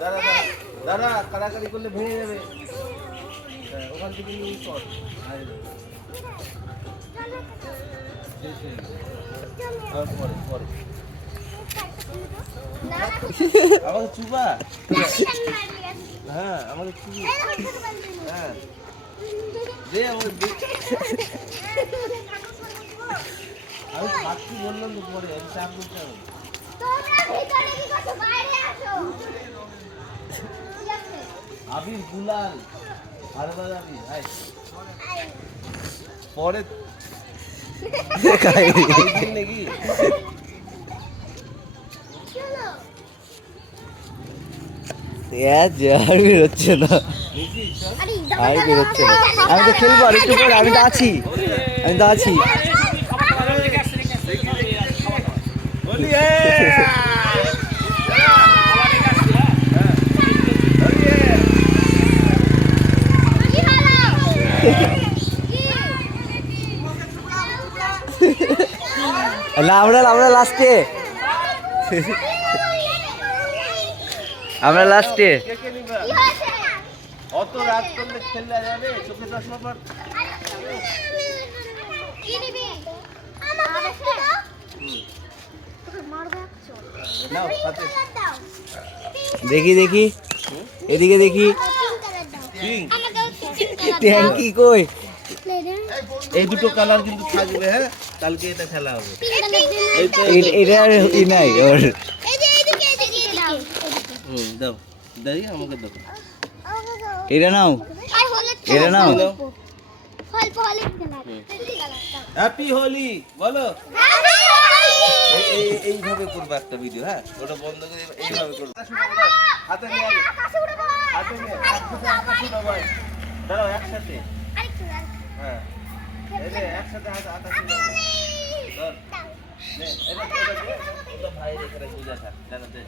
দাঁড়া দাঁড়া কাড়াকাড়ি করলে ভেঙে যাবে ওখান থেকে নিয়ে কর পরে পরে আমাকে হ্যাঁ আমাকে চুবি। হ্যাঁ। দে আমাকে আমি ভাবছি বললাম তো পরে আমি চাপ করতে হবে। আবির গুলাল হারবার আবির হাই পরে নাকি? আর বেরোচ্ছে না। আর বেরোচ্ছে না। আমি তো খেলব আর একটু পরে আমি তো আছি। আমি তো আছি বলি না আমরা আমরা লাস্টে আমরা লাস্টে অত রাত করলে খেললে যাবে চোখে চশমা পর নাও হাতে দেখি দেখি। এদিকে দেখি। ট্যাঙ্কি কই? এই দুটো কালার কিন্তু থাকবে হ্যাঁ? কালকে এটা খেলা হবে। এই তো এটা আর ই নাই ওর। হুম দাও। দাঁড়িয়ে আমাকে দাও। এটা নাও। এটা নাও। হ্যাপি হোলি বলো। এইভাবে করব একটা ভিডিও হ্যাঁ? ওটা বন্ধ করে এইভাবে করব। হাতে নিয়ে হাতে নিয়ে একসাথে আকাশে ডোবাই দাঁড়াও একসাথে। হ্যাঁ। এই একসাথে হাতে এটা ভাই এখানে বুঝা থাক। জানো দে।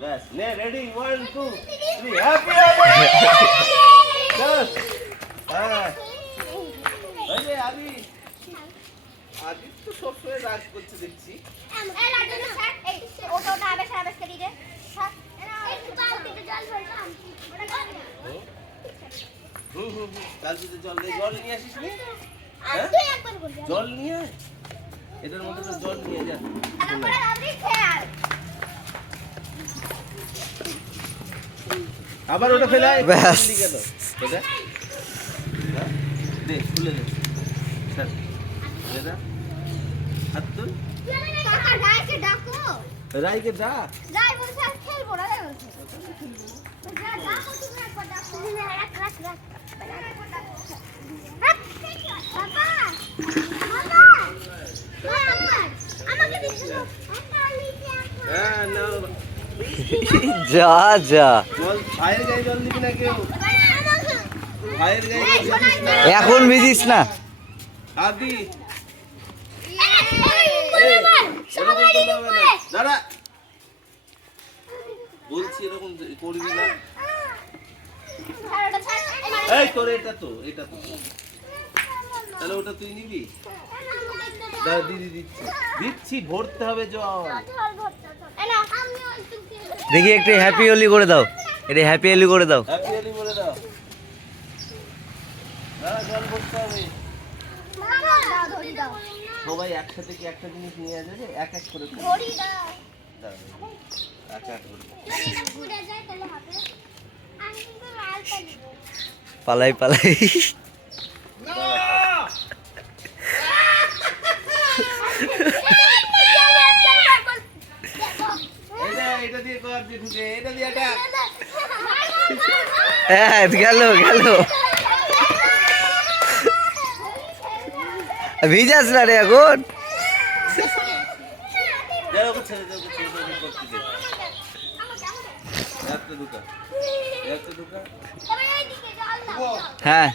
ব্যাস নে ready one two three happy Holi চল হ্যাঁ তো সবসময় করছে দেখছি। জল নিয়ে আসিস জল নিয়ে এটার মধ্যে তো জল নিয়ে যা। আবার ওটা ফেলায় ব্যাস। এটা হ্যাঁ? দে খুলে দে। স্যার। দে হাত তুল রাইকে ডাক। হ্যাঁ না যা যা জল গায়ে জল দিবি না কেউ? ভাইয়ের গায়ে জল এখন ভিজিস না। আদি দাঁড়া বলছি এরকম করবি না। এই তোর এটা তো এটা তো। তাহলে ওটা তুই নিবি? দাঁড়া দিদি দিচ্ছি। দিচ্ছি ভরতে হবে জল। দেখি একটু হ্যাপি হোলি করে দাও। এটা হ্যাপি হোলি করে দাও। হ্যাপি হোলি বলে দাও। দাঁড়া জল ভরতে হবে। সবাই একসাথে কি একটা জিনিস নিয়ে যাবে এক এক করে খাবে। দাঁড়া, এক এক করে। পালাই পালাই। এটা এটা দিয়ে কর দিয়ে ঢুকে। এটা দিয়ে এটা হ্যাঁ গেল গেল। ভিজাস না রে এখন। ঢুকা হ্যাঁ।